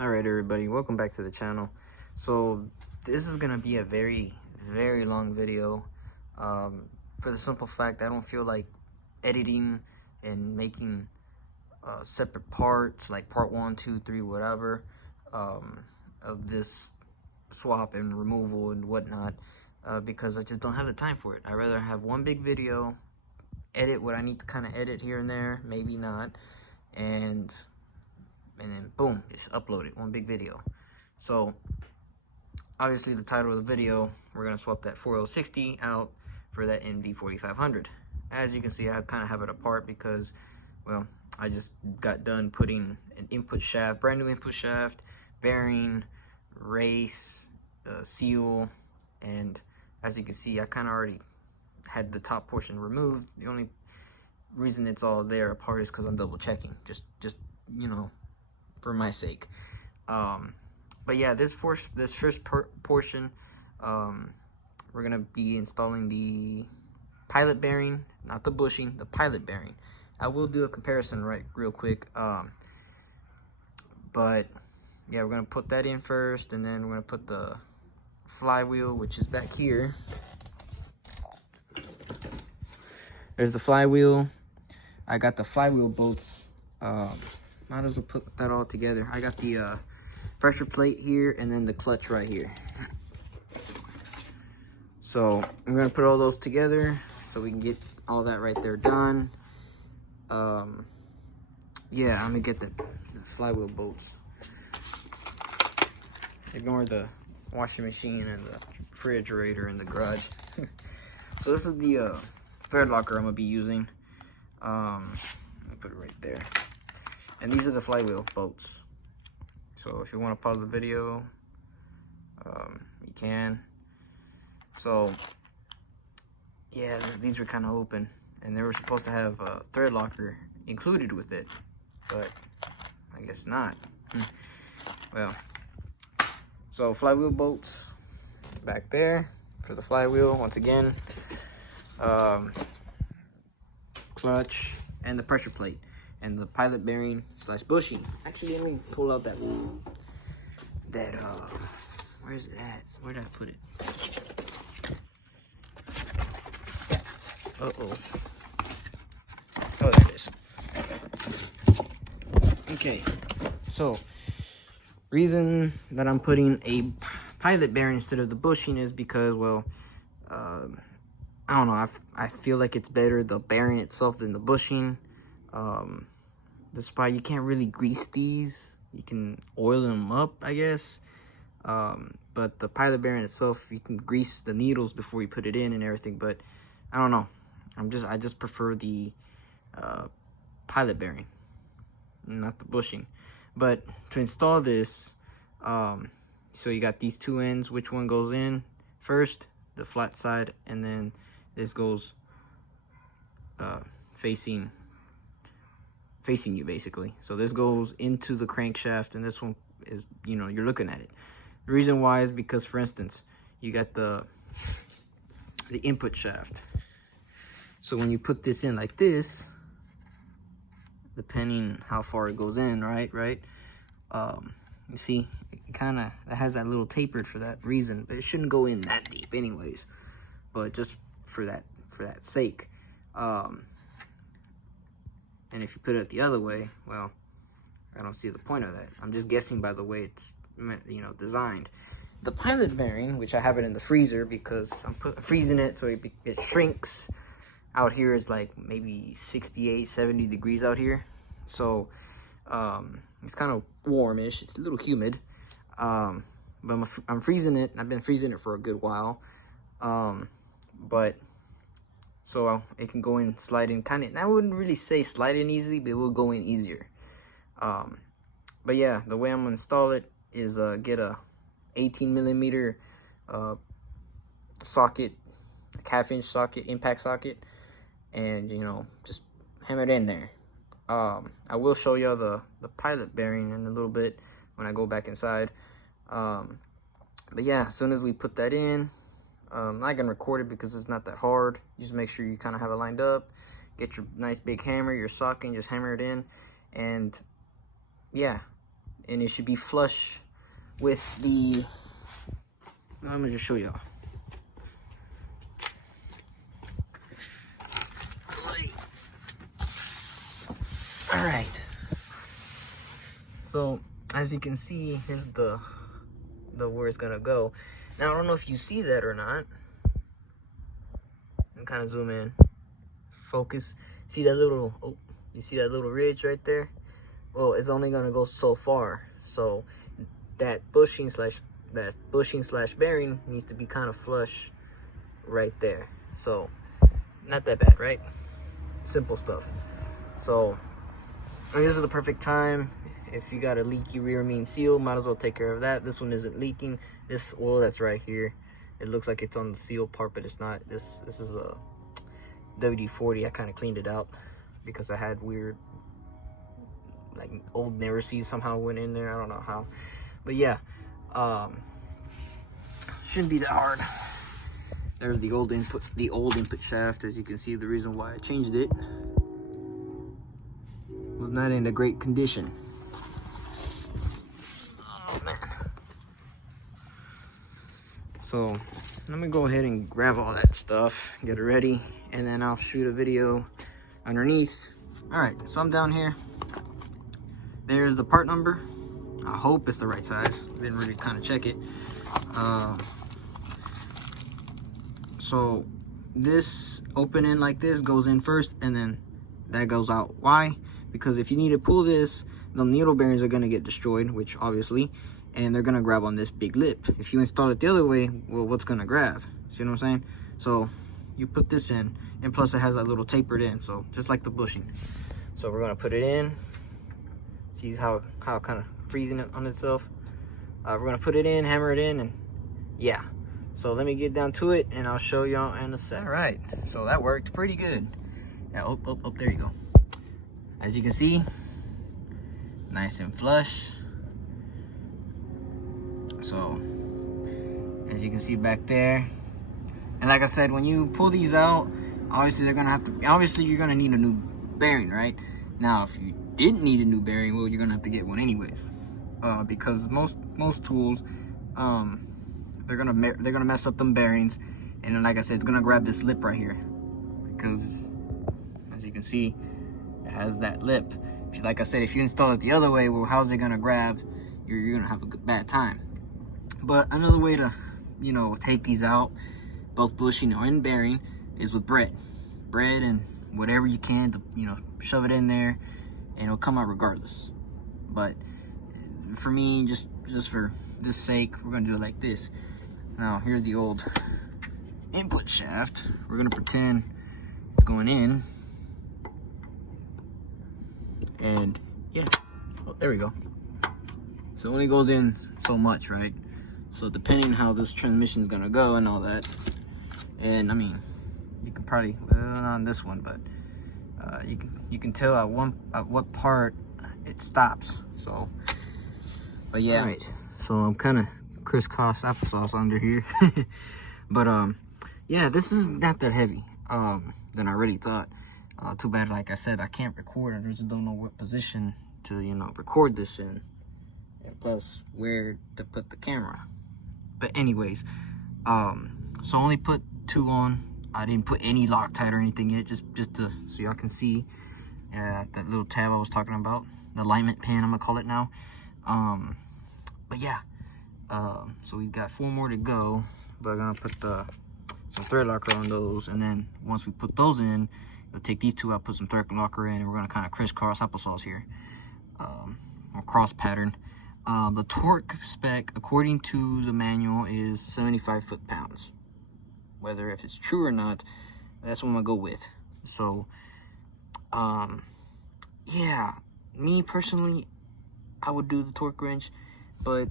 Alright everybody, welcome back to the channel. So this is gonna be a very long video, for the simple fact I don't feel like editing and making separate parts like part 1, 2, 3, whatever, of this swap and removal and whatnot, because I just don't have the time for it. I'd rather have one big video, edit what I need to kind of edit here and there, maybe not, and then boom, just upload it, one big video. So obviously the title of the video, we're gonna swap that 4060 out for that NV4500. As you can see, I kind of have it apart because, well, I just got done putting an input shaft, brand new input shaft, bearing, race, seal, and as you can see, I kind of already had the top portion removed. The only reason it's all there apart is because I'm double checking, just you know, for my sake. But yeah, this first portion, we're gonna be installing the pilot bearing, not the bushing, the pilot bearing. I will do a comparison real quick, but yeah, we're gonna put that in first, and then we're gonna put the flywheel, which is back here. There's the flywheel. I got the flywheel bolts. Might as well put that all together. I got the pressure plate here, and then the clutch right here. So I'm gonna put all those together so we can get all that right there done. Yeah, I'm gonna get the flywheel bolts. Ignore the washing machine and the refrigerator in the garage. So this is the thread locker I'm gonna be using. Let me put it right there. And these are the flywheel bolts. So if you want to pause the video, you can. So yeah, these were kind of open, and they were supposed to have a thread locker included with it, but I guess not. Well, so flywheel bolts back there for the flywheel once again, clutch, and the pressure plate, and the pilot bearing / bushing. Actually, let me pull out that where is it at? Where did I put it? Uh-oh. Oh, there it is. Okay, so reason that I'm putting a pilot bearing instead of the bushing is because, well, I don't know, I feel like it's better, the bearing itself, than the bushing. The spot, you can't really grease these. You can oil them up, I guess. But the pilot bearing itself, you can grease the needles before you put it in and everything. But I don't know. I just prefer the pilot bearing, not the bushing. But to install this, so you got these two ends. Which one goes in first? The flat side, and then this goes facing you, basically. So this goes into the crankshaft, and this one is, you know, you're looking at it. The reason why is because, for instance, you got the input shaft. So when you put this in like this, depending how far it goes in, right, you see, it kind of has that little tapered for that reason, but it shouldn't go in that deep anyways, but just for that sake. And if you put it the other way, well, I don't see the point of that. I'm just guessing by the way it's, you know, designed. The pilot bearing, which I have it in the freezer because I'm freezing it so it shrinks. Out here is like maybe 68, 70 degrees out here. So it's kind of warmish. It's a little humid. But I'm freezing it. I've been freezing it for a good while. But so it can go in, slide in, kind of, I wouldn't really say slide in easily, but it will go in easier. But yeah, the way I'm gonna install it is get a 18mm socket, a 1/2-inch socket, impact socket, and, you know, just hammer it in there. I will show y'all the pilot bearing in a little bit when I go back inside. But yeah, as soon as we put that in, I'm not gonna record it because it's not that hard. You just make sure you kind of have it lined up, get your nice big hammer, your socket, and just hammer it in. And yeah, and it should be flush with the, let me just show y'all. All right, so as you can see, here's the where it's gonna go. Now I don't know if you see that or not. I'm kind of zoom in, focus. See that little, oh, you see that little ridge right there? Well, it's only gonna go so far. So that bushing slash bearing needs to be kind of flush right there. So not that bad, right? Simple stuff. So this is the perfect time. If you got a leaky rear main seal, might as well take care of that. This one isn't leaking. This oil that's right here, it looks like it's on the seal part, but it's not. This is a WD-40. I kind of cleaned it out because I had weird, like, old never-sees somehow went in there. I don't know how, but yeah, shouldn't be that hard. There's the old input shaft. As you can see, the reason why I changed it was not in a great condition. Oh man. So let me go ahead and grab all that stuff, get it ready, and then I'll shoot a video underneath. All right, so I'm down here. There's the part number. I hope it's the right size. Didn't really kind of check it. So this opening like this goes in first, and then that goes out. Why? Because if you need to pull this, the needle bearings are going to get destroyed, which obviously, and they're going to grab on this big lip. If you install it the other way, well, what's going to grab? See what I'm saying? So you put this in, and plus it has that little tapered in, so just like the bushing. So we're going to put it in. See how kind of freezing it on itself. We're going to put it in, hammer it in, and yeah. So let me get down to it, and I'll show y'all in a sec. All right, so that worked pretty good. Yeah, oh, there you go. As you can see, nice and flush. So as you can see back there, and like I said, when you pull these out, obviously you're gonna need a new bearing, right? Now if you didn't need a new bearing, well, you're gonna have to get one anyways, because most tools, they're gonna mess up them bearings, and then like I said, it's gonna grab this lip right here, because as you can see, it has that lip. Like I said, if you install it the other way, well, how's it gonna grab? You're gonna have a bad time. But another way to, you know, take these out, both bushing and bearing, is with bread and whatever you can to, you know, shove it in there, and it'll come out regardless. But for me, just for this sake, we're gonna do it like this. Now here's the old input shaft. We're gonna pretend it's going in, and yeah, oh, there we go. So it only goes in so much, right? So depending on how this transmission is gonna go and all that, and I mean, you can probably, well, not on this one, but you can tell at what part it stops. So, but yeah. All right. So I'm kind of crisscross applesauce under here, but yeah, this is not that heavy than I really thought. Too bad, like I said, I can't record. I just don't know what position to, you know, record this in, and plus where to put the camera. But anyways, so I only put 2 on. I didn't put any Loctite or anything yet, just to so y'all can see that little tab I was talking about, the alignment pin, I'm gonna call it now. But yeah, so we've got 4 more to go, but I'm gonna put some thread locker on those, and then once we put those in, we'll take these 2 out, put some thread locker in, and we're gonna kind of crisscross applesauce here, or cross pattern. The torque spec, according to the manual, is 75 foot-pounds. Whether if it's true or not, that's what I'm gonna go with. So, yeah, me personally, I would do the torque wrench, but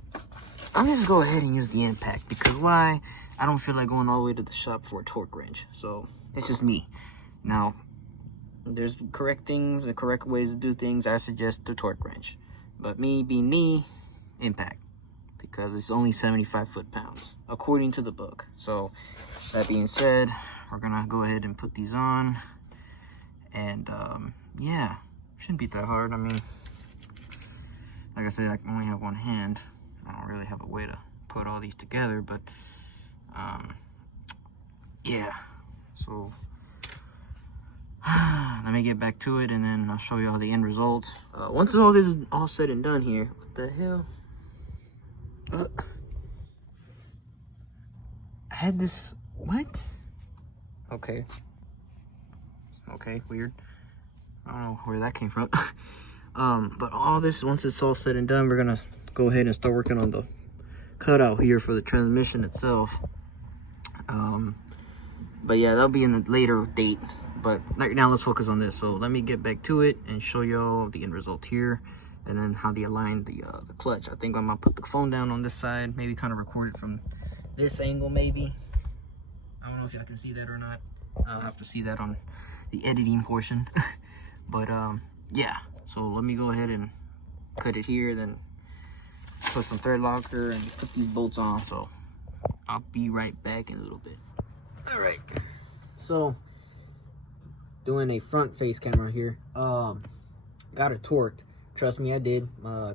I'm just go ahead and use the impact, because why? I don't feel like going all the way to the shop for a torque wrench. So it's just me. Now, there's correct things and correct ways to do things. I suggest the torque wrench, but me being me, impact, because it's only 75 foot-pounds according to the book. So that being said, we're gonna go ahead and put these on, and yeah, shouldn't be that hard. I mean, like I said, I only have one hand. I don't really have a way to put all these together, but yeah. So let me get back to it, and then I'll show you all the end result. Once all this is all said and done here, what the hell? I had this, what? Okay. Okay, weird. I don't know where that came from. But all this, once it's all said and done, we're gonna go ahead and start working on the cutout here for the transmission itself. But yeah, that'll be in a later date. But right now, let's focus on this. So let me get back to it and show y'all the end result here, and then how they align the clutch. I think I'm gonna put the phone down on this side, maybe kind of record it from this angle, maybe. I don't know if y'all can see that or not. I'll have to see that on the editing portion. But yeah, so let me go ahead and cut it here, then put some thread locker and put these bolts on. So I'll be right back in a little bit. All right, so doing a front face camera here. Got it torqued. Trust me, I did.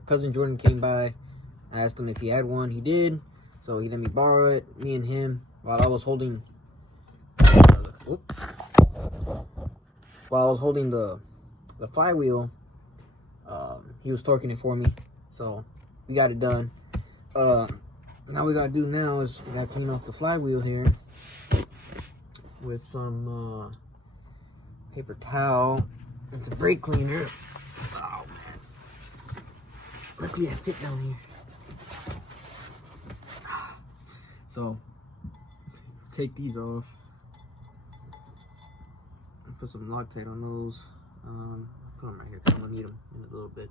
Cousin Jordan came by. I asked him if he had one. He did. So he let me borrow it, me and him, while I was holding the flywheel. He was torquing it for me, so we got it done. Now we gotta do now is we gotta clean off the flywheel here with some paper towel and some brake cleaner. Oh man, luckily I fit down here. So take these off. Put some Loctite on those. Put them right here because I'm gonna need them in a little bit.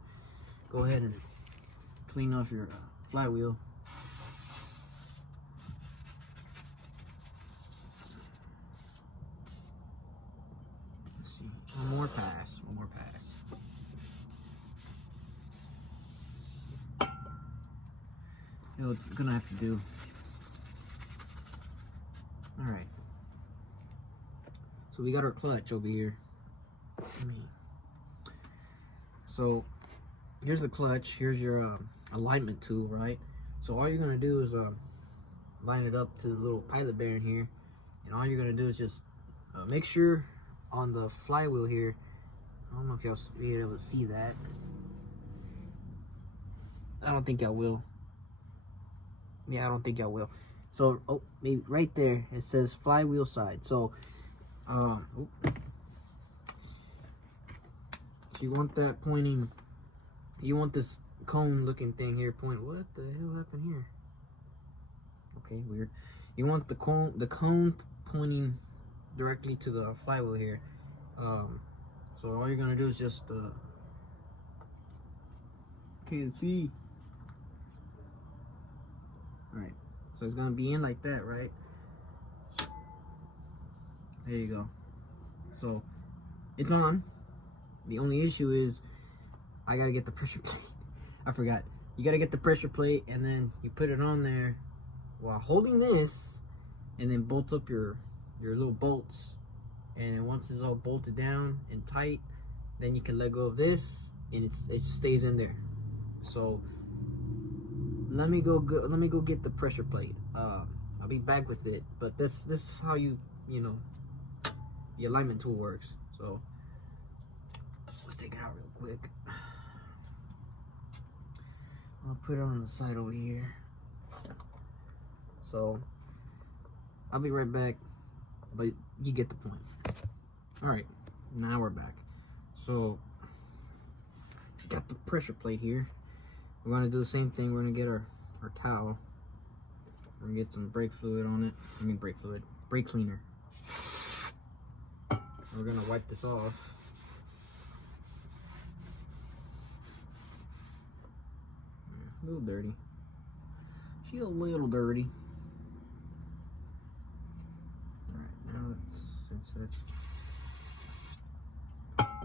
Go ahead and clean off your flywheel. Let's see. One more pass. One more pass. You know what it's gonna have to do. All right. So we got our clutch over here. So here's the clutch. Here's your alignment tool, right? So all you're gonna do is line it up to the little pilot bearing here, and all you're gonna do is just make sure on the flywheel here. I don't know if y'all be able to see that. I don't think y'all will. Yeah, I don't think y'all will. So, oh, maybe right there it says flywheel side. So, you want that pointing. You want this cone-looking thing here pointing. What the hell happened here? Okay, weird. You want the cone pointing directly to the flywheel here. So all you're gonna do is just can't see. All right. So it's gonna be in like that, right? There you go. So it's on. The only issue is I gotta get the pressure plate. I forgot. You gotta get the pressure plate, and then you put it on there while holding this, and then bolt up your little bolts. And then once it's all bolted down and tight, then you can let go of this, and it stays in there. So let me go get the pressure plate. I'll be back with it, but this is how you know the alignment tool works. So let's take it out real quick. I'll put it on the side over here. So I'll be right back, but you get the point. All right, now we're back. So got the pressure plate here. We're gonna do the same thing. We're gonna get our towel. We're gonna get some brake fluid on it. I mean brake fluid, brake cleaner. We're gonna wipe this off. A little dirty. She's a little dirty. All right, now since that's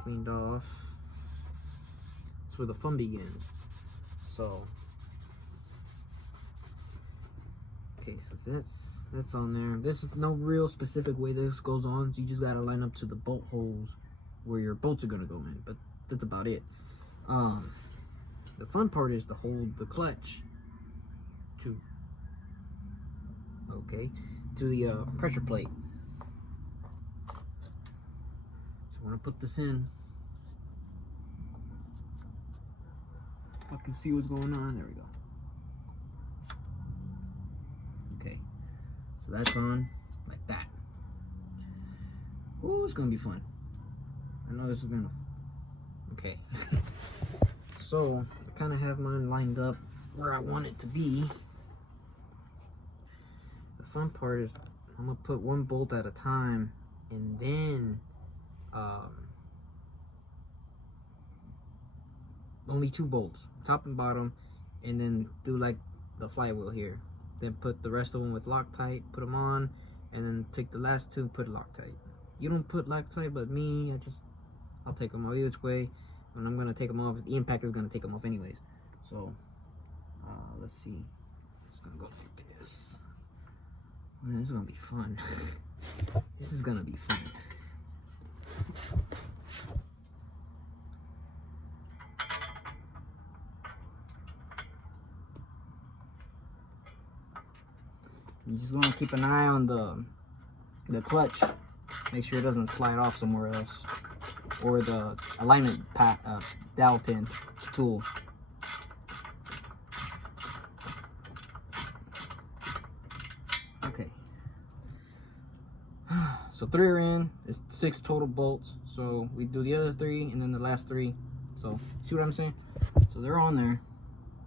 cleaned off, that's where the fun begins. So, okay, so that's on there. There's no real specific way this goes on. So you just gotta line up to the bolt holes where your bolts are gonna go in. But that's about it. the fun part is to hold the clutch to the pressure plate. So I'm gonna put this in. I can see what's going on. There we go. Okay, so that's on like that. Ooh, it's gonna be fun. I know this is gonna. Okay. So I kind of have mine lined up where I want it to be. The fun part is I'm gonna put one bolt at a time, and then only 2 bolts, top and bottom, and then do like the flywheel here. Then put the rest of them with Loctite, put them on, and then take the last 2 and put Loctite. You don't put Loctite, but me, I'll take them all either way, and I'm gonna take them off. The impact is gonna take them off anyways. So let's see. It's gonna go like this. Man, this is gonna be fun. This is gonna be fun. You just want to keep an eye on the clutch. Make sure it doesn't slide off somewhere else, or the alignment dowel pin tool. Okay. So 3 are in. It's 6 total bolts. So we do the other 3 and then the last 3. So see what I'm saying? So they're on there.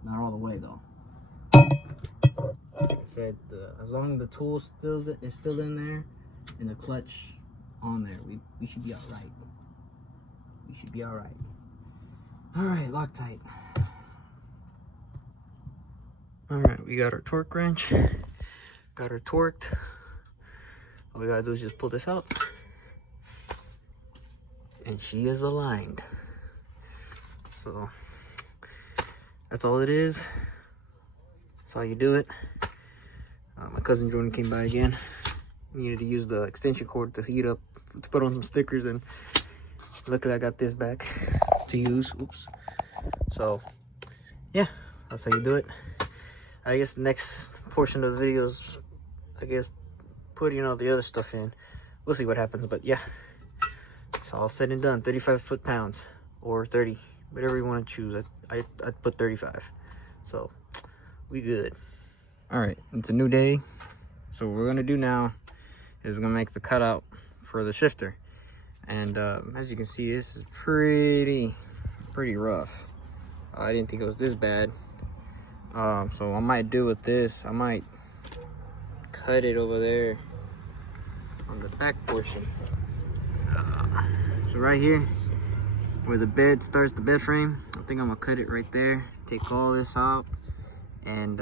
Not all the way though. Like I said, as long as the tool is still in there and the clutch on there, we should be all right. We should be all right. All right, Loctite. All right, we got our torque wrench. Got her torqued. All we gotta do is just pull this out, and she is aligned. So that's all it is. That's how you do it. My cousin Jordan came by again. Needed to use the extension cord to heat up, to put on some stickers, and luckily I got this back to use. Oops. So yeah, that's how you do it. I guess the next portion of the video is, I guess, putting all the other stuff in. We'll see what happens, but yeah, it's all said and done. 35 foot-pounds or 30, whatever you want to choose. I'd put 35. So we good. All right, it's a new day. So what we're gonna do now is we're gonna make the cutout for the shifter. And as you can see, this is pretty rough. I didn't think it was this bad. So I might do with this, I might cut it over there on the back portion. So right here where the bed starts, the bed frame, I think I'm gonna cut it right there, take all this out, and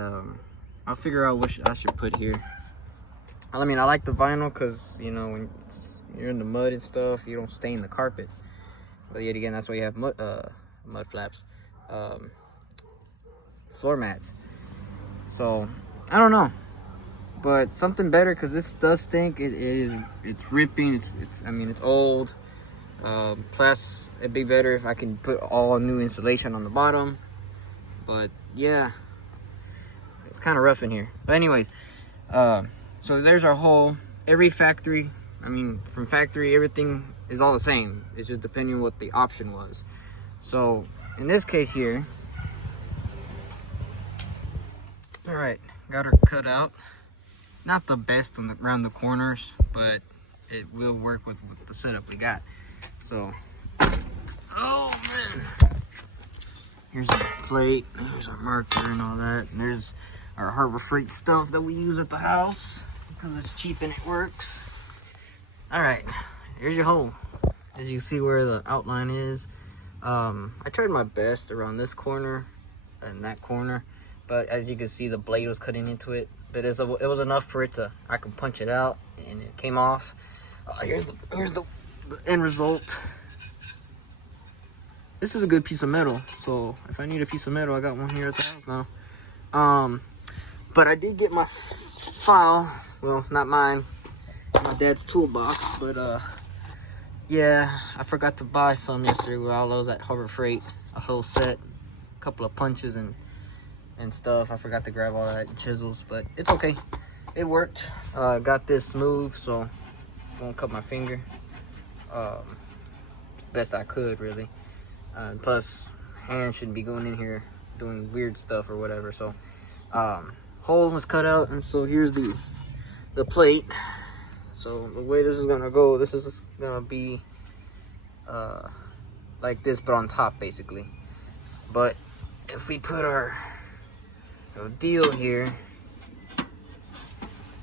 I'll figure out what I should put here. I mean, I like the vinyl because, you know, when you're in the mud and stuff, you don't stain the carpet. But yet again, that's why you have mud flaps, floor mats. So I don't know, but something better, because this does stink. It's ripping. I mean, it's old. Plus, it'd be better if I can put all new insulation on the bottom. But yeah, it's kind of rough in here. But anyways, so there's our hole. Every factory, I mean, from factory, everything is all the same. It's just depending on what the option was. So in this case here, all right, got her cut out. Not the best around the corners, but it will work with the setup we got. So, oh man, here's our plate, here's our marker and all that, and there's our Harbor Freight stuff that we use at the house because it's cheap and it works. All right, here's your hole. As you see where the outline is, I tried my best around this corner and that corner, but as you can see, the blade was cutting into it. But it was enough for it to, I could punch it out, and it came off. Here's the end result. This is a good piece of metal, so if I need a piece of metal, I got one here at the house now. But I did get my file. Well, not mine, my dad's toolbox. But yeah, I forgot to buy some yesterday while I was at Harbor Freight, a whole set. couple of punches and stuff. I forgot to grab all that chisels, but it's okay. It worked. Got this smooth, so won't cut my finger. Best I could, really. Plus, hand shouldn't be going in here doing weird stuff or whatever. So, hole was cut out, and so here's the plate. So the way this is gonna go, this is gonna be like this, but on top, basically. But if we put our deal here,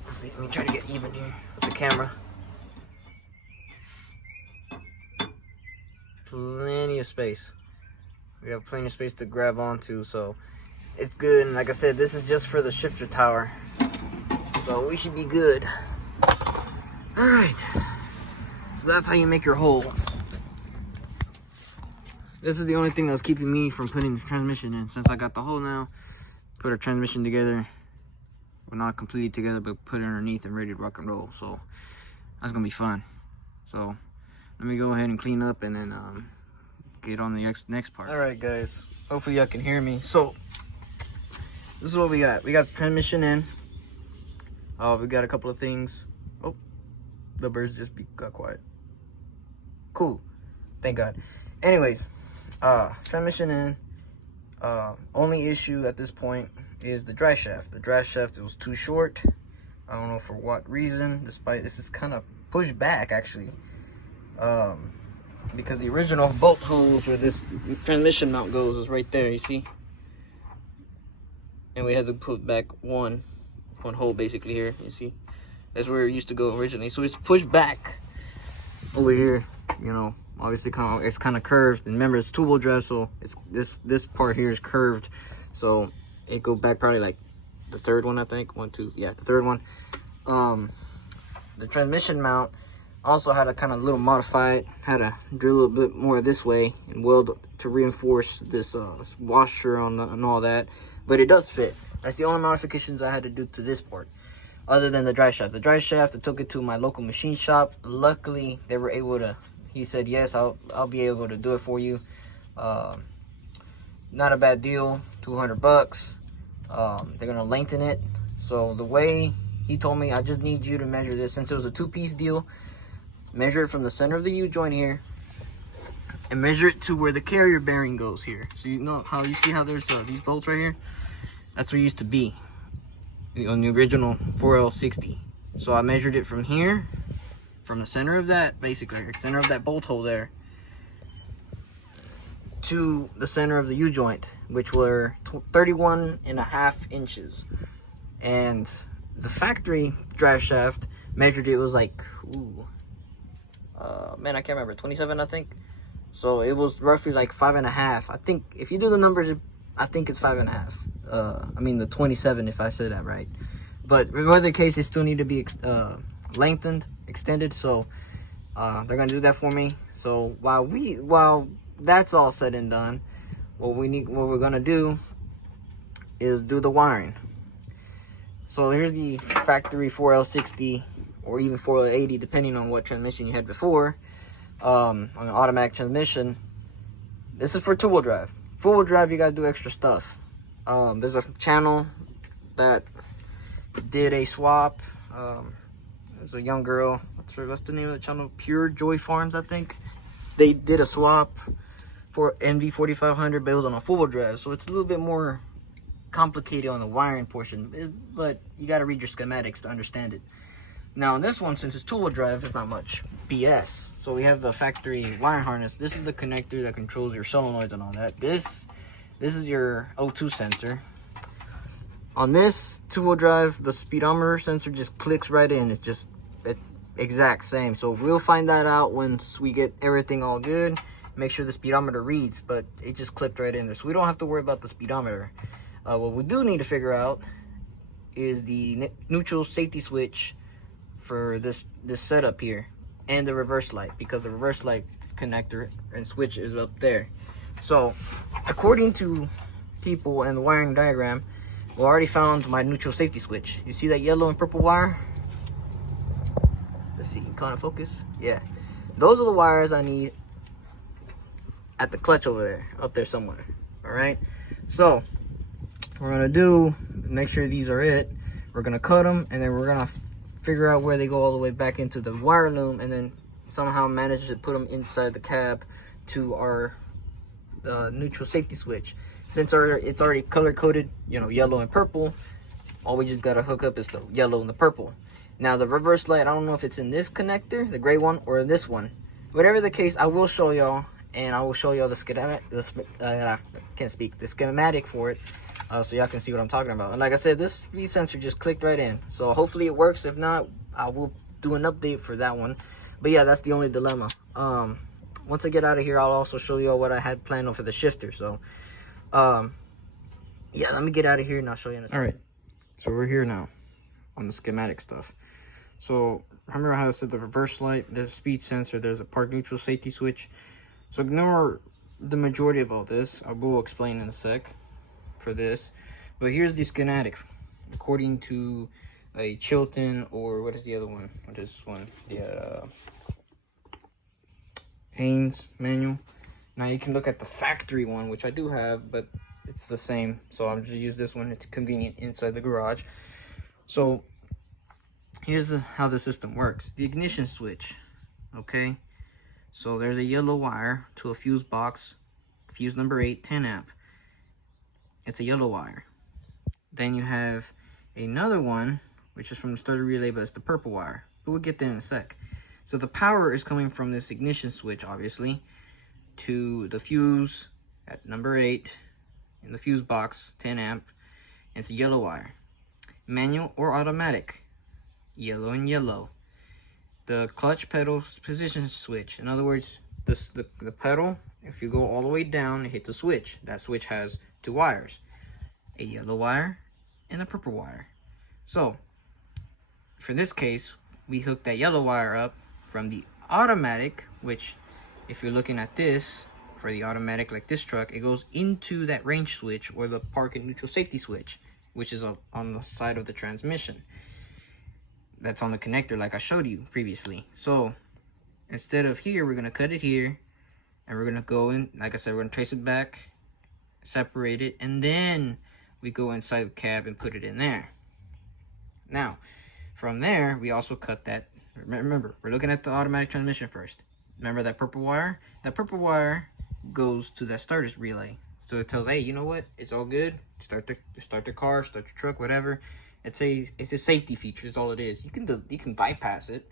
let's see. Let me try to get even here with the camera. Plenty of space. We have plenty of space to grab onto, so it's good. And like I said, this is just for the shifter tower, so we should be good. All right, so that's how you make your hole. This is the only thing that was keeping me from putting the transmission in. Since I got the hole now, put our transmission together. Well, not completely together, but put it underneath and ready to rock and roll. So that's gonna be fun. So let me go ahead and clean up and then get on the next part. All right, guys. Hopefully y'all can hear me. So this is what we got. We got the transmission in. We got a couple of things. Oh, the birds just got quiet. Cool. Thank God. Anyways, transmission in. Only issue at this point is the drive shaft. The drive shaft, it was too short. I don't know for what reason, despite this is kind of pushed back actually. Because the original bolt holes where this transmission mount goes is right there, you see? And we had to put back one hole basically here, you see? That's where it used to go originally. So it's pushed back over here, you know. Obviously it's kind of curved, and remember it's two-wheel drive, so it's this part here is curved, so it go back probably like the third one, I think. The third one. The transmission mount also had to kind of little modify it, had to drill a little bit more this way and weld to reinforce this washer and all that, but it does fit. That's the only modifications I had to do to this part, other than the drive shaft. The drive shaft, I took it to my local machine shop. Luckily they were able to, he said, yes, I'll be able to do it for you. Not a bad deal, 200 bucks. They're gonna lengthen it. So the way he told me, I just need you to measure this, since it was a two-piece deal. Measure it from the center of the U-joint here, and measure it to where the carrier bearing goes here. So you know how you see how there's these bolts right here? That's where it used to be on the original 4L60. So I measured it from here, from the center of that, basically, the center of that bolt hole there, to the center of the U-joint, which were 31.5 inches. And the factory drive shaft measured it was like, man, I can't remember, 27, I think. So it was roughly like 5.5. I think if you do the numbers, I think it's 5.5. I mean the 27, if I said that right. But in other case, it still need to be lengthened, extended. So they're gonna do that for me. So while that's all said and done, what we're gonna do is do the wiring. So here's the factory 4L60 or even 4L80, depending on what transmission you had before. On an automatic transmission, this is for two-wheel drive. Four-wheel drive, you gotta do extra stuff. There's a channel that did a swap. There's a young girl, what's the name of the channel? Pure Joy Farms, I think. They did a swap for NV4500, but it was on a four-wheel drive, so it's a little bit more complicated on the wiring portion, but you got to read your schematics to understand it. Now on this one, since it's two-wheel drive, it's not much BS. So we have the factory wiring harness. This is the connector that controls your solenoids and all that. This is your O2 sensor. On this two-wheel drive, the speedometer sensor just clicks right in. It's just exact same. So we'll find that out once we get everything all good. Make sure the speedometer reads, but it just clipped right in there. So we don't have to worry about the speedometer. What we do need to figure out is the neutral safety switch for this setup here, and the reverse light, because the reverse light connector and switch is up there. So according to people and the wiring diagram, we already found my neutral safety switch. You see that yellow and purple wire? Let's see, can I focus? Yeah, those are the wires I need at the clutch over there, up there somewhere. All right, So we're gonna do, make sure these are it. We're gonna cut them, and then we're gonna figure out where they go all the way back into the wire loom, and then somehow manage to put them inside the cab to our neutral safety switch. Since it's already color coded, you know, yellow and purple, all we just gotta hook up is the yellow and the purple. Now the reverse light, I don't know if it's in this connector, the gray one, or this one. Whatever the case, I will show y'all, and I will show y'all the schematic, the schematic for it, so y'all can see what I'm talking about. And like I said, this speed sensor just clicked right in, so hopefully it works. If not, I will do an update for that one. But yeah, that's the only dilemma. Once I get out of here, I'll also show y'all what I had planned for the shifter. So yeah, let me get out of here and I'll show you in a second. All right, so we're here now on the schematic stuff. So remember how I said the reverse light, there's a speed sensor, there's a park neutral safety switch. So ignore the majority of all this. I will explain in a sec for this. But here's the schematic according to a Chilton, or what is the other one? What is this one? The Haynes manual. Now you can look at the factory one, which I do have, but it's the same. So I'm just use this one. It's convenient inside the garage. So here's how the system works. The ignition switch, okay? So there's a yellow wire to a fuse box, fuse number 8, 10 amp. It's a yellow wire. Then you have another one, which is from the starter relay, but it's the purple wire. But we'll get there in a sec. So the power is coming from this ignition switch, obviously, to the fuse at number 8 in the fuse box, 10 amp. It's a yellow wire. Manual or automatic, yellow and yellow. The clutch pedal position switch, in other words, the pedal, if you go all the way down and hit the switch, that switch has 2 wires, a yellow wire and a purple wire. So for this case, we hook that yellow wire up from the automatic, which if you're looking at this, for the automatic like this truck, it goes into that range switch or the park and neutral safety switch, which is on the side of the transmission. That's on the connector like I showed you previously. So instead of here, we're gonna cut it here, and we're gonna go in, like I said, we're gonna trace it back, separate it, and then we go inside the cab and put it in there. Now from there, we also cut that. Remember, we're looking at the automatic transmission first. Remember that purple wire? That purple wire goes to that starter's relay. So it tells, hey, you know what? It's all good. Start the car, start your truck, whatever. It's a safety feature. Is all it is. You can bypass it,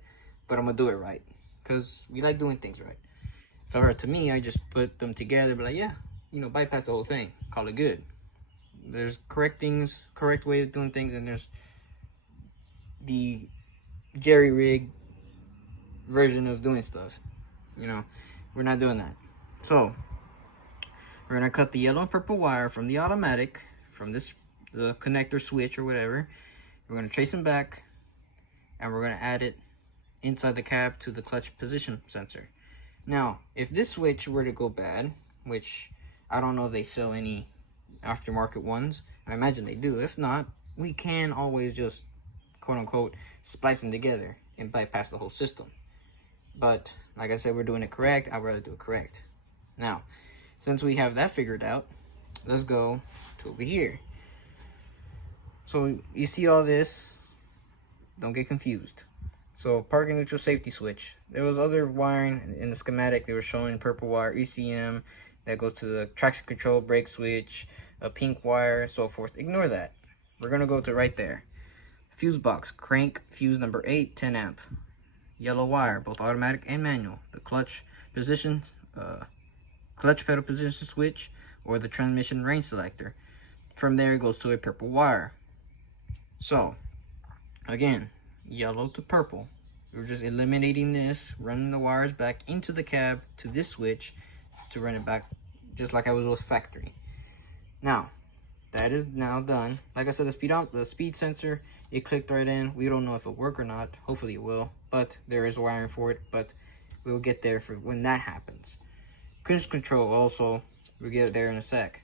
but I'm gonna do it right because we like doing things right. If I were to me, I just put them together, but like, yeah, you know, bypass the whole thing, call it good. There's correct way of doing things, and there's the jerry rig version of doing stuff. You know, we're not doing that. So we're gonna cut the yellow and purple wire from the automatic, from the connector switch or whatever. We're gonna trace them back, and we're gonna add it inside the cab to the clutch position sensor. Now, if this switch were to go bad, which I don't know if they sell any aftermarket ones, I imagine they do. If not, we can always just quote unquote splice them together and bypass the whole system. But like I said, we're doing it correct. I'd rather do it correct. Now, since we have that figured out, let's go to over here. So you see all this, don't get confused. So park and neutral safety switch. There was other wiring in the schematic. They were showing purple wire ECM that goes to the traction control, brake switch, a pink wire, so forth. Ignore that. We're gonna go to right there. Fuse box, crank, fuse number 8, 10 amp. Yellow wire, both automatic and manual. The clutch position, clutch pedal position switch, or the transmission range selector. From there it goes to a purple wire. So again, yellow to purple. We're just eliminating this, running the wires back into the cab to this switch to run it back just like I was factory. Now that is now done. Like I said, the speed sensor, it clicked right in. We don't know if it'll work or not. Hopefully it will, but there is wiring for it, but we'll get there for when that happens. Cruise control also, we'll get there in a sec.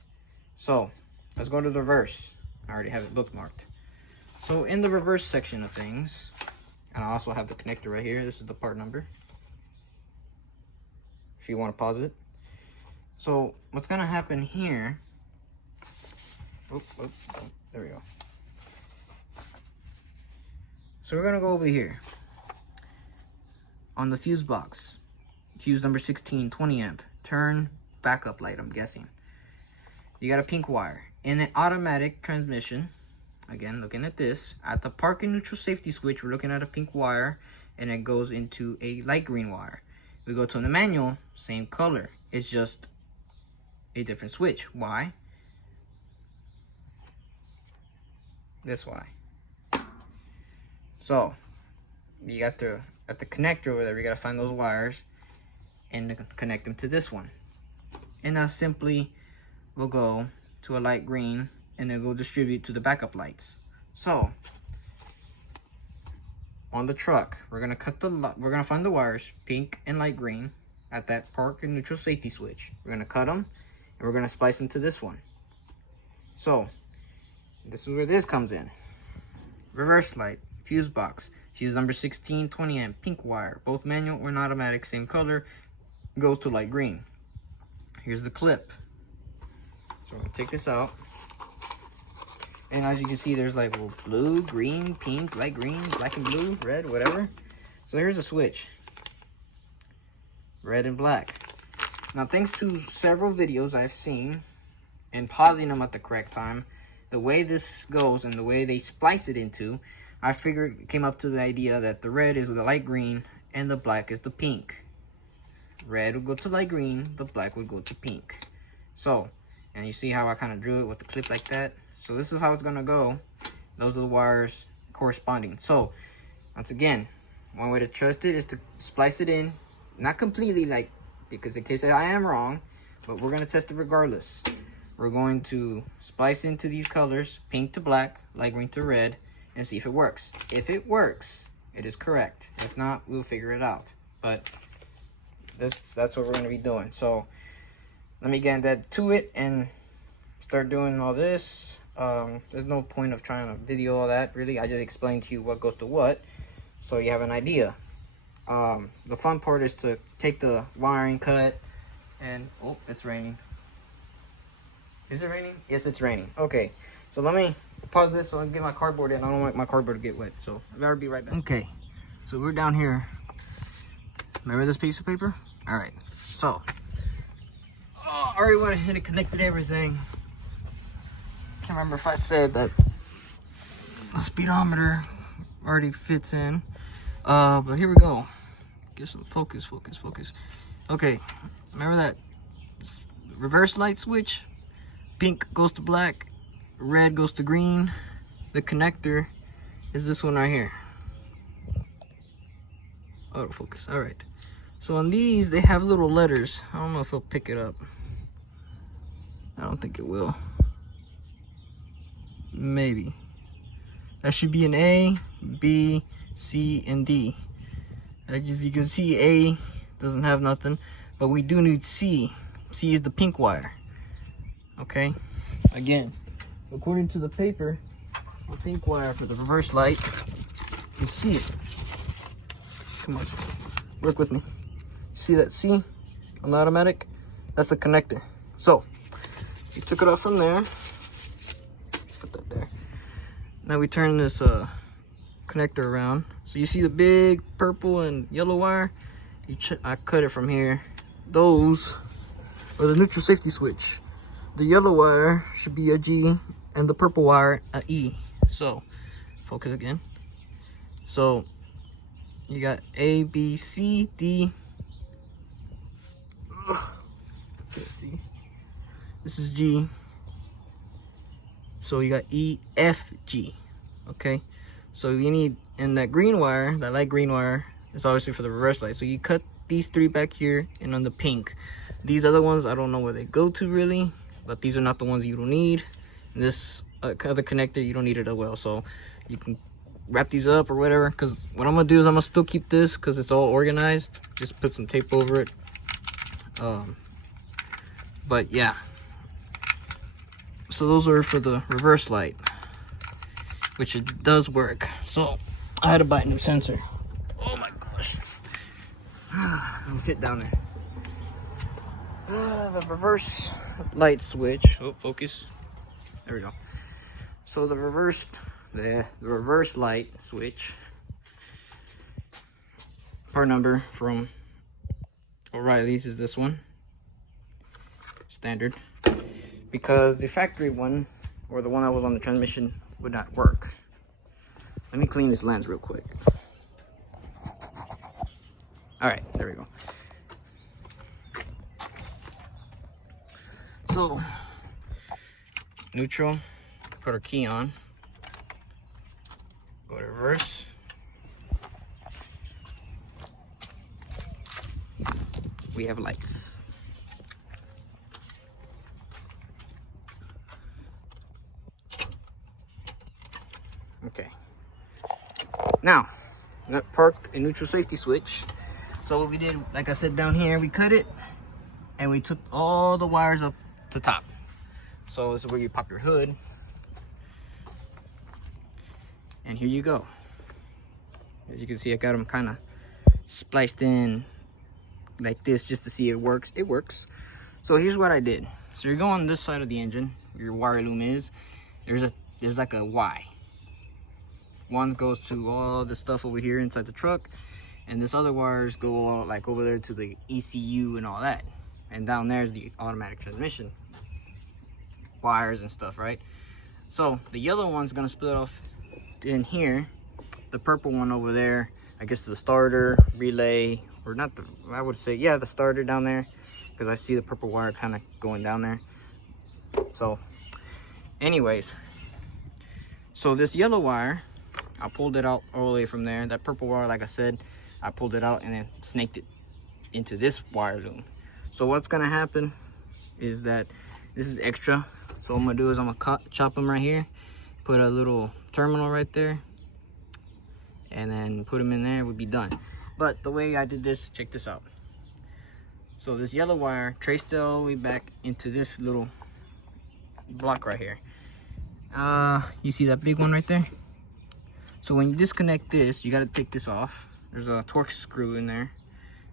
So let's go to the reverse. I already have it bookmarked. So in the reverse section of things, and I also have the connector right here. This is the part number, if you want to pause it. So what's gonna happen here There we go. So we're gonna go over here on the fuse box, fuse number 16, 20 amp, turn backup light, I'm guessing. You got a pink wire. In an automatic transmission, again, looking at this, at the park and neutral safety switch, we're looking at a pink wire, and it goes into a light green wire. We go to the manual, same color. It's just a different switch. Why? This why. So, you got at the connector over there, we gotta find those wires and connect them to this one. And now simply we'll go to a light green and then go distribute to the backup lights. So on the truck, we're gonna find the wires, pink and light green, at that park and neutral safety switch. We're gonna cut them and we're gonna splice them to this one. So this is where this comes in. Reverse light, fuse box, fuse number 16, 20 amp, pink wire, both manual or automatic, same color, goes to light green. Here's the clip. So I'm gonna take this out. And as you can see, there's like blue, green, pink, light green, black and blue, red, whatever. So here's a switch. Red and black. Now, thanks to several videos I've seen and pausing them at the correct time, the way this goes and the way they splice it into, I came up to the idea that the red is the light green and the black is the pink. Red would go to light green, the black would go to pink. So, and you see how I kind of drew it with the clip like that? So this is how it's gonna go. Those are the wires corresponding. So, once again, one way to trust it is to splice it in, not completely, like, because in case I am wrong, but we're gonna test it regardless. We're going to splice into these colors, pink to black, light green to red, and see if it works. If it works, it is correct. If not, we'll figure it out. But that's what we're gonna be doing. So let me get that to it and start doing all this. There's no point of trying to video all that, really. I just explained to you what goes to what, so you have an idea. The fun part is to take the wiring cut and, oh, it's raining. Is it raining? Yes, it's raining. Okay, so let me pause this so I can get my cardboard in. I don't want my cardboard to get wet, so I'll be right back. Okay, so we're down here. Remember this piece of paper? All right, so I already went ahead and connected everything. Can't remember if I said that the speedometer already fits in, but here we go. Get some focus. Okay, remember that reverse light switch? Pink goes to black, red goes to green. The connector is this one right here. Autofocus. All right, so on these they have little letters. I don't know if it'll pick it up. I don't think it will. Maybe. That should be an A, B, C, and D. As you can see, A doesn't have nothing, but we do need C. C is the pink wire. Okay? Again, according to the paper, the pink wire for the reverse light is C. Come on, work with me. See that C on the automatic? That's the connector. So, you took it off from there. Put that there. Now we turn this connector around. So you see the big purple and yellow wire? I cut it from here. Those are the neutral safety switch. The yellow wire should be a G and the purple wire a E. So, focus again. So, you got A, B, C, D. Let's see. This is G. So you got E, F, G. Okay. So you need, and that green wire, that light green wire, is obviously for the reverse light. So you cut these three back here and on the pink. These other ones, I don't know where they go to really, but these are not the ones you don't need. And this other connector, you don't need it as well. So you can wrap these up or whatever, because what I'm gonna do is I'm gonna still keep this because it's all organized. Just put some tape over it. But yeah, so those are for the reverse light, which it does work. So I had to buy a new sensor. Oh my gosh, it'll fit down there. The reverse light switch, oh, focus, there we go. So the reverse light switch, part number from O'Reilly's is this one, standard, because the factory one, or the one that was on the transmission, would not work. Let me clean this lens real quick. All right, there we go. So, neutral, put our key on, go to reverse. We have lights. Okay. Now, that park and neutral safety switch. So what we did, like I said down here, we cut it and we took all the wires up to top. So this is where you pop your hood. And here you go. As you can see, I got them kind of spliced in like this just to see it works. It works. So here's what I did. So you're going this side of the engine, your wire loom is, there's like a Y. One goes to all the stuff over here inside the truck, and this other wires go all, like over there to the ECU and all that. And down there is the automatic transmission wires and stuff, right? So the yellow one's gonna split off in here. The purple one over there, I guess the starter, relay, or not the, I would say, yeah, the starter down there, because I see the purple wire kind of going down there. So anyways, so this yellow wire, I pulled it out all the way from there. That purple wire, like I said, I pulled it out and then snaked it into this wire loom. So what's gonna happen is that this is extra. So what I'm gonna do is I'm gonna chop them right here, put a little terminal right there, and then put them in there, we'll be done. But the way I did this, check this out. So this yellow wire, traced it all the way back into this little block right here. You see that big one right there? So when you disconnect this, you gotta take this off. There's a Torx screw in there.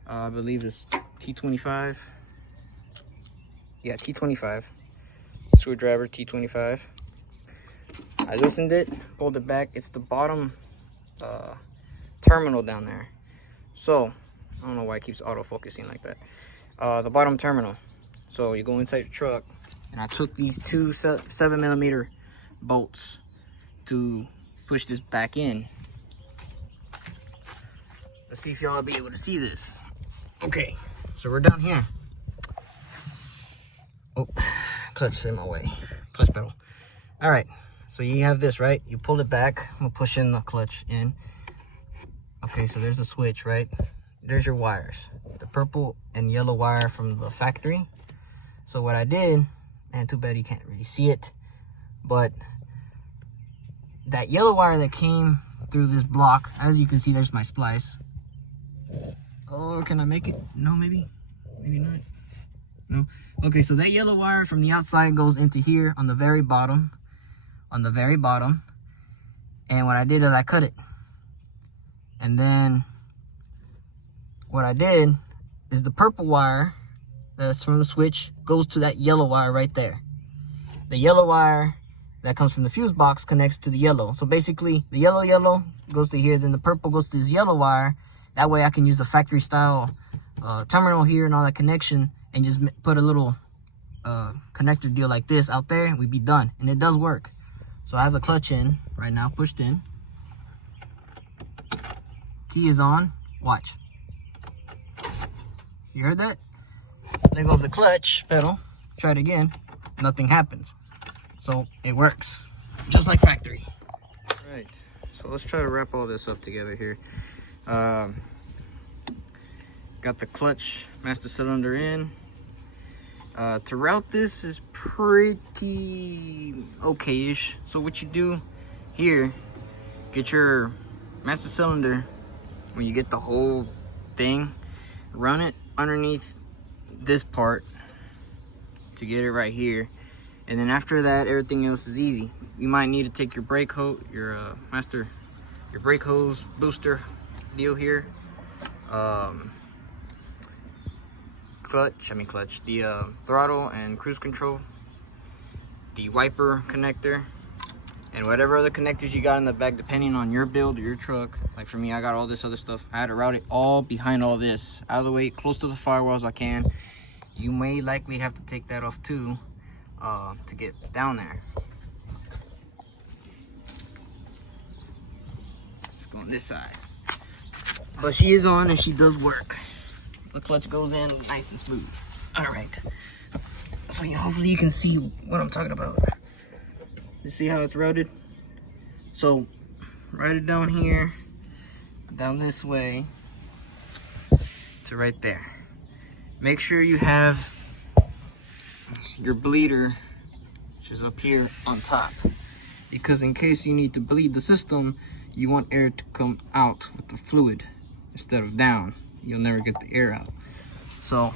I believe it's T25. Yeah, T25. Screwdriver T25. I loosened it, pulled it back. It's the bottom terminal down there. So, I don't know why it keeps auto-focusing like that. The bottom terminal. So you go inside the truck, and I took these two 7mm bolts to push this back in. Let's see if y'all will be able to see this. Okay, so we're down here. Oh, clutch is in my way. Clutch pedal. All right, so you have this, right? You pull it back. I'm gonna push in the clutch in. Okay, so there's a switch, right? There's your wires. The purple and yellow wire from the factory. So what I did, man, too bad you can't really see it, but that yellow wire that came through this block, as you can see, there's my splice. Oh, can I make it? No, maybe not. No. Okay, so that yellow wire from the outside goes into here on the very bottom. And what I did is I cut it. And then what I did is the purple wire that's from the switch goes to that yellow wire right there. The yellow wire that comes from the fuse box connects to the yellow. So basically the yellow goes to here, then the purple goes to this yellow wire. That way I can use the factory style terminal here and all that connection, and just put a little connector deal like this out there, and we'd be done. And it does work. So I have the clutch in right now, pushed in. Key is on. Watch. You heard that? Let go of the clutch pedal. Try it again. Nothing happens. So it works, just like factory. All right. So let's try to wrap all this up together here. Got the clutch master cylinder in. To route this is pretty okay-ish. So what you do here, get your master cylinder, when you get the whole thing, run it underneath this part to get it right here, and then after that everything else is easy. You might need to take your brake hose, your brake hose booster deal here, clutch, the throttle and cruise control, the wiper connector, And whatever other connectors you got in the back, depending on your build or your truck. Like for me, I got all this other stuff. I had to route it all behind all this, out of the way, close to the firewall as I can. You may likely have to take that off too, to get down there. Let's go on this side. But she is on and she does work. The clutch goes in nice and smooth. All right. So yeah, hopefully you can see what I'm talking about. You see how it's routed? So route it down here, down this way to right there. Make sure you have your bleeder, which is up here on top, because in case you need to bleed the system, you want air to come out with the fluid instead of down. You'll never get the air out. So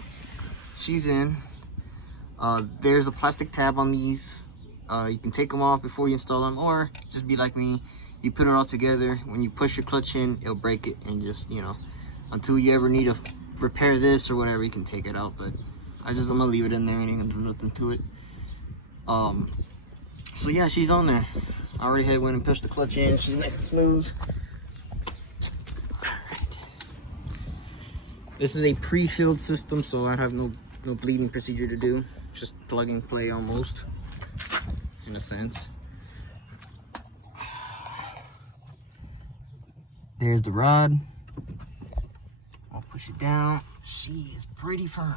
she's in. There's a plastic tab on these. You can take them off before you install them, or just be like me, you put it all together. When you push your clutch in, it'll break it, and just, you know, until you ever need to repair this or whatever, you can take it out. But I'm gonna leave it in there and ain't gonna do nothing to it. So yeah, she's on there. I already went and pushed the clutch in. She's nice and smooth. This is a pre-filled system, so I have no bleeding procedure to do. Just plug and play almost, in a sense. There's the rod. I'll push it down. She is pretty firm.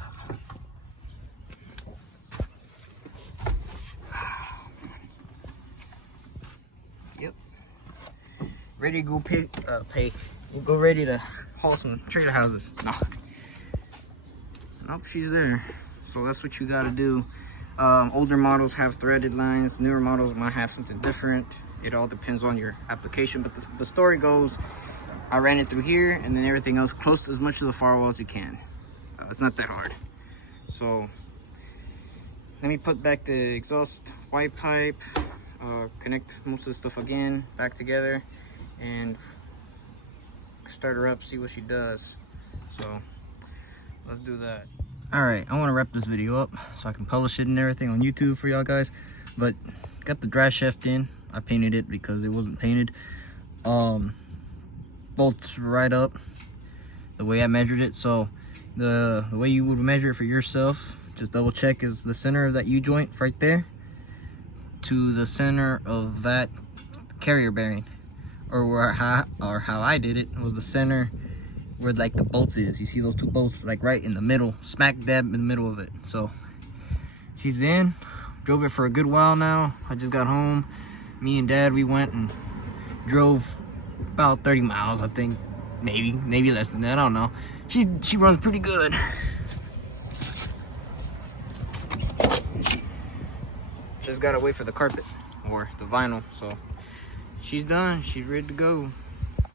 Yep. Ready to go pay. We'll go ready to haul some trailer houses. No. Nope, she's there. So that's what you gotta do. Older models have threaded lines. Newer models might have something different. It all depends on your application. But the story goes, I ran it through here and then everything else close to as much of the firewall as you can. It's not that hard. So let me put back the exhaust white pipe, connect most of the stuff again back together, and start her up, see what she does. So let's do that. All right, I want to wrap this video up so I can publish it and everything on YouTube for y'all guys. But got the Driveshaft in. I painted it because it wasn't painted. Bolts right up the way I measured it. So the way you would measure it for yourself, just double check, is the center of that U-joint right there to the center of that carrier bearing, or how I did it was the center where like the bolts is. You see those two bolts like right in the middle, smack dab in the middle of it. So she's in. Drove it for a good while now. I just got home. Me and Dad, we went and drove about 30 miles, I think. Maybe less than that, I don't know. She runs pretty good. Just gotta wait for the carpet or the vinyl. So she's done. She's ready to go.